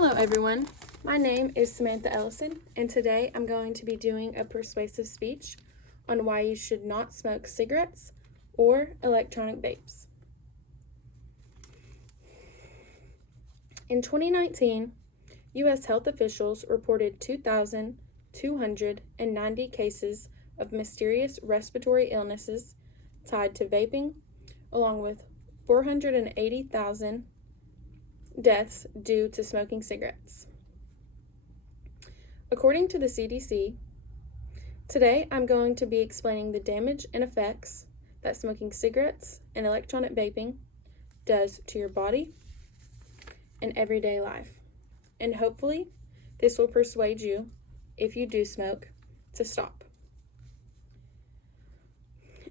Hello everyone, my name is Samantha Ellison, and today I'm going to be doing a persuasive speech on why you should not smoke cigarettes or electronic vapes. In 2019, U.S. health officials reported 2,290 cases of mysterious respiratory illnesses tied to vaping, along with 480,000 deaths due to smoking cigarettes. According to the CDC, today I'm going to be explaining the damage and effects that smoking cigarettes and electronic vaping does to your body and everyday life. And hopefully, this will persuade you, if you do smoke, to stop.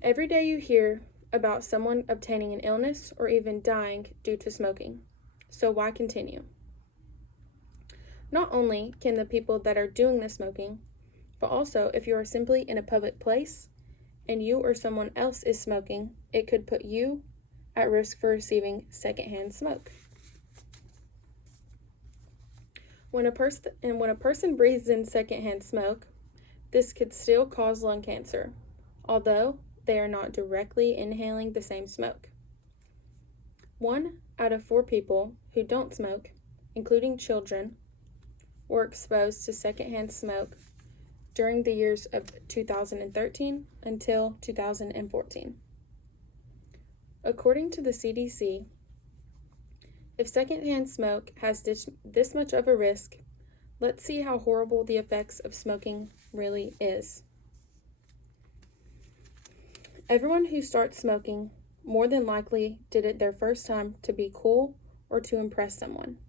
Every day you hear about someone obtaining an illness or even dying due to smoking. So why continue? Not only can the people that are doing the smoking, but also if you are simply in a public place and you or someone else is smoking, it could put you at risk for receiving secondhand smoke. When a person breathes in secondhand smoke, this could still cause lung cancer, although they are not directly inhaling the same smoke. 1 out of 4 people who don't smoke, including children, were exposed to secondhand smoke during the years of 2013 until 2014. According to the CDC, if secondhand smoke has this much of a risk, let's see how horrible the effects of smoking really is. Everyone who starts smoking more than likely did it their first time to be cool or to impress someone.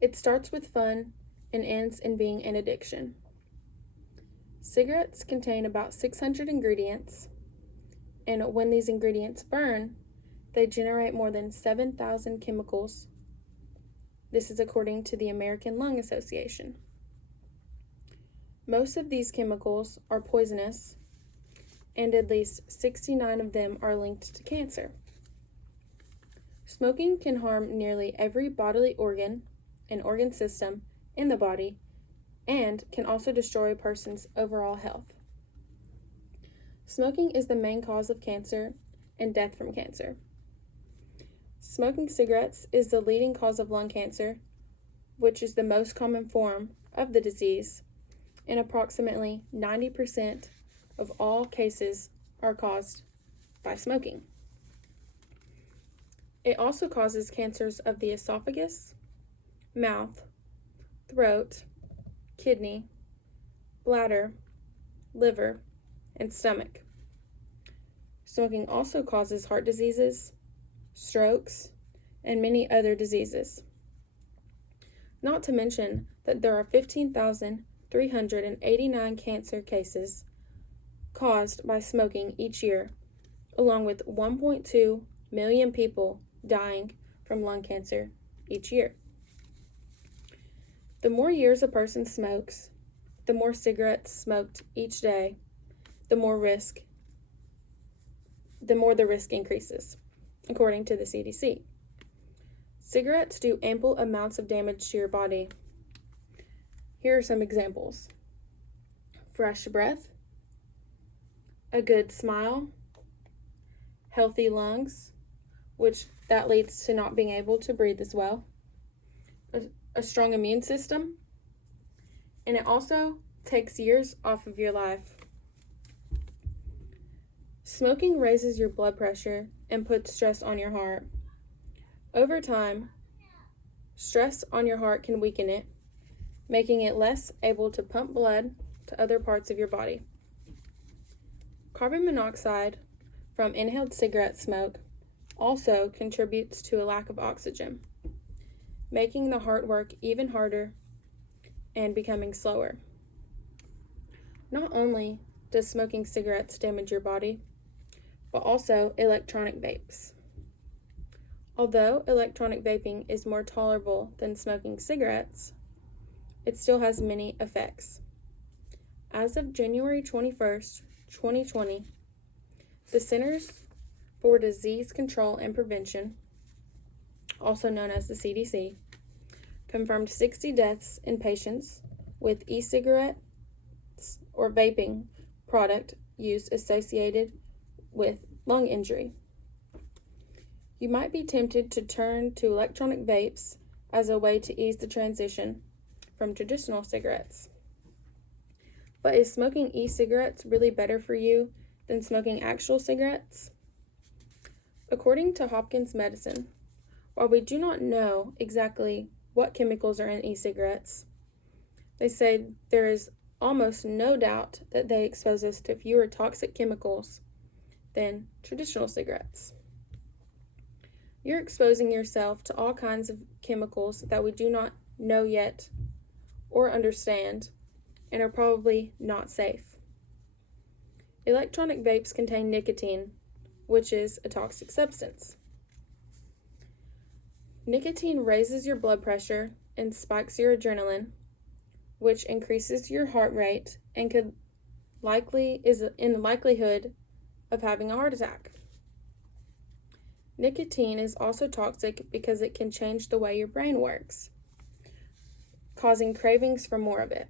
It starts with fun and ends in being an addiction. Cigarettes contain about 600 ingredients, and when these ingredients burn, they generate more than 7,000 chemicals. This is according to the American Lung Association. Most of these chemicals are poisonous, and at least 69 of them are linked to cancer. Smoking can harm nearly every bodily organ and organ system in the body and can also destroy a person's overall health. Smoking is the main cause of cancer and death from cancer. Smoking cigarettes is the leading cause of lung cancer, which is the most common form of the disease, and approximately 90% of all cases are caused by smoking. It also causes cancers of the esophagus, mouth, throat, kidney, bladder, liver, and stomach. Smoking also causes heart diseases, strokes, and many other diseases. Not to mention that there are 15,389 cancer cases caused by smoking each year, along with 1.2 million people dying from lung cancer each year. The more years a person smokes, the more cigarettes smoked each day, the more the risk increases, according to the CDC. Cigarettes do ample amounts of damage to your body. Here are some examples: fresh breath, a good smile, healthy lungs, which that leads to not being able to breathe as well, a strong immune system, and it also takes years off of your life. Smoking raises your blood pressure and puts stress on your heart. Over time, stress on your heart can weaken it, making it less able to pump blood to other parts of your body. Carbon monoxide from inhaled cigarette smoke also contributes to a lack of oxygen, making the heart work even harder and becoming slower. Not only does smoking cigarettes damage your body, but also electronic vapes. Although electronic vaping is more tolerable than smoking cigarettes, it still has many effects. As of January 21st, 2020, the Centers for Disease Control and Prevention, also known as the CDC, confirmed 60 deaths in patients with e-cigarettes or vaping product use associated with lung injury. You might be tempted to turn to electronic vapes as a way to ease the transition from traditional cigarettes. But is smoking e-cigarettes really better for you than smoking actual cigarettes? According to Hopkins Medicine, while we do not know exactly what chemicals are in e-cigarettes, they say there is almost no doubt that they expose us to fewer toxic chemicals than traditional cigarettes. You're exposing yourself to all kinds of chemicals that we do not know yet or understand and are probably not safe. Electronic vapes contain nicotine, which is a toxic substance. Nicotine raises your blood pressure and spikes your adrenaline, which increases your heart rate and is in the likelihood of having a heart attack. Nicotine is also toxic because it can change the way your brain works, causing cravings for more of it.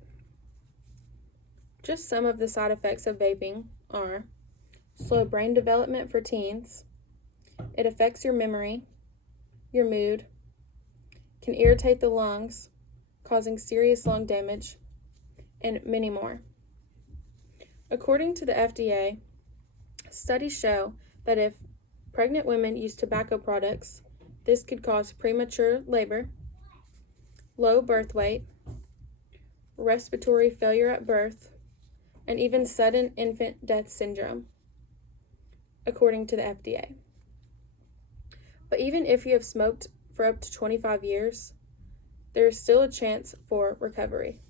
Just some of the side effects of vaping are slow brain development for teens, it affects your memory, your mood, can irritate the lungs, causing serious lung damage, and many more. According to the FDA, studies show that if pregnant women use tobacco products, this could cause premature labor, low birth weight, respiratory failure at birth, and even sudden infant death syndrome, according to the FDA. But even if you have smoked for up to 25 years, there is still a chance for recovery.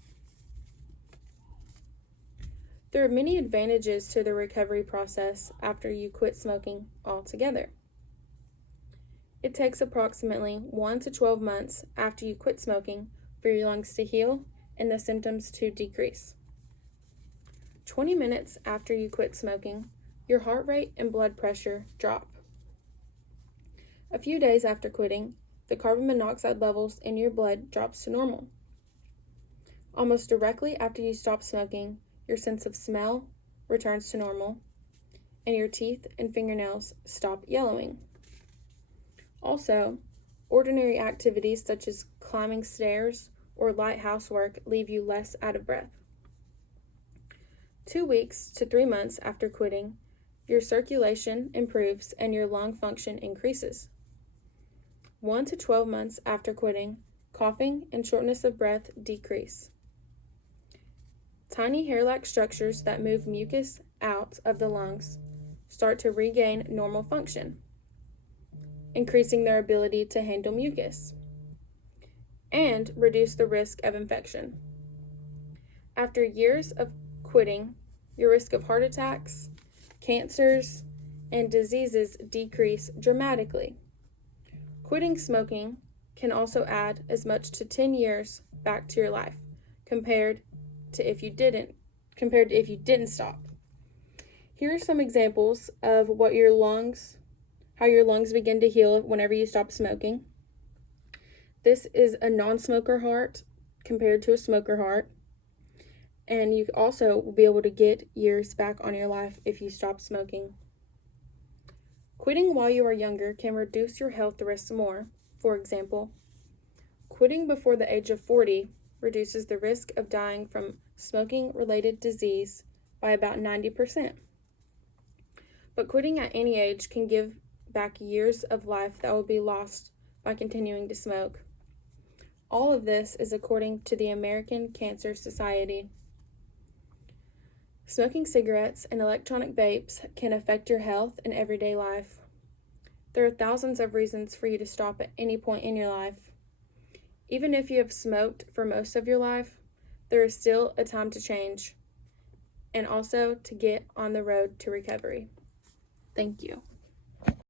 There are many advantages to the recovery process after you quit smoking altogether. It takes approximately 1 to 12 months after you quit smoking for your lungs to heal and the symptoms to decrease. 20 minutes after you quit smoking, your heart rate and blood pressure drop. A few days after quitting, the carbon monoxide levels in your blood drops to normal. Almost directly after you stop smoking, your sense of smell returns to normal, and your teeth and fingernails stop yellowing. Also, ordinary activities such as climbing stairs or light housework leave you less out of breath. 2 weeks to 3 months after quitting, your circulation improves and your lung function increases. 1 to 12 months after quitting, coughing and shortness of breath decrease. Tiny hair-like structures that move mucus out of the lungs start to regain normal function, increasing their ability to handle mucus, and reduce the risk of infection. After years of quitting, your risk of heart attacks, cancers, and diseases decrease dramatically. Quitting smoking can also add as much to 10 years back to your life compared to if you didn't stop. Here are some examples of how your lungs begin to heal whenever you stop smoking. This is a non-smoker heart compared to a smoker heart. And you also will be able to get years back on your life if you stop smoking. Quitting while you are younger can reduce your health risks more. For example, quitting before the age of 40 reduces the risk of dying from smoking-related disease by about 90%. But quitting at any age can give back years of life that will be lost by continuing to smoke. All of this is according to the American Cancer Society. Smoking cigarettes and electronic vapes can affect your health and everyday life. There are thousands of reasons for you to stop at any point in your life. Even if you have smoked for most of your life, there is still a time to change and also to get on the road to recovery. Thank you.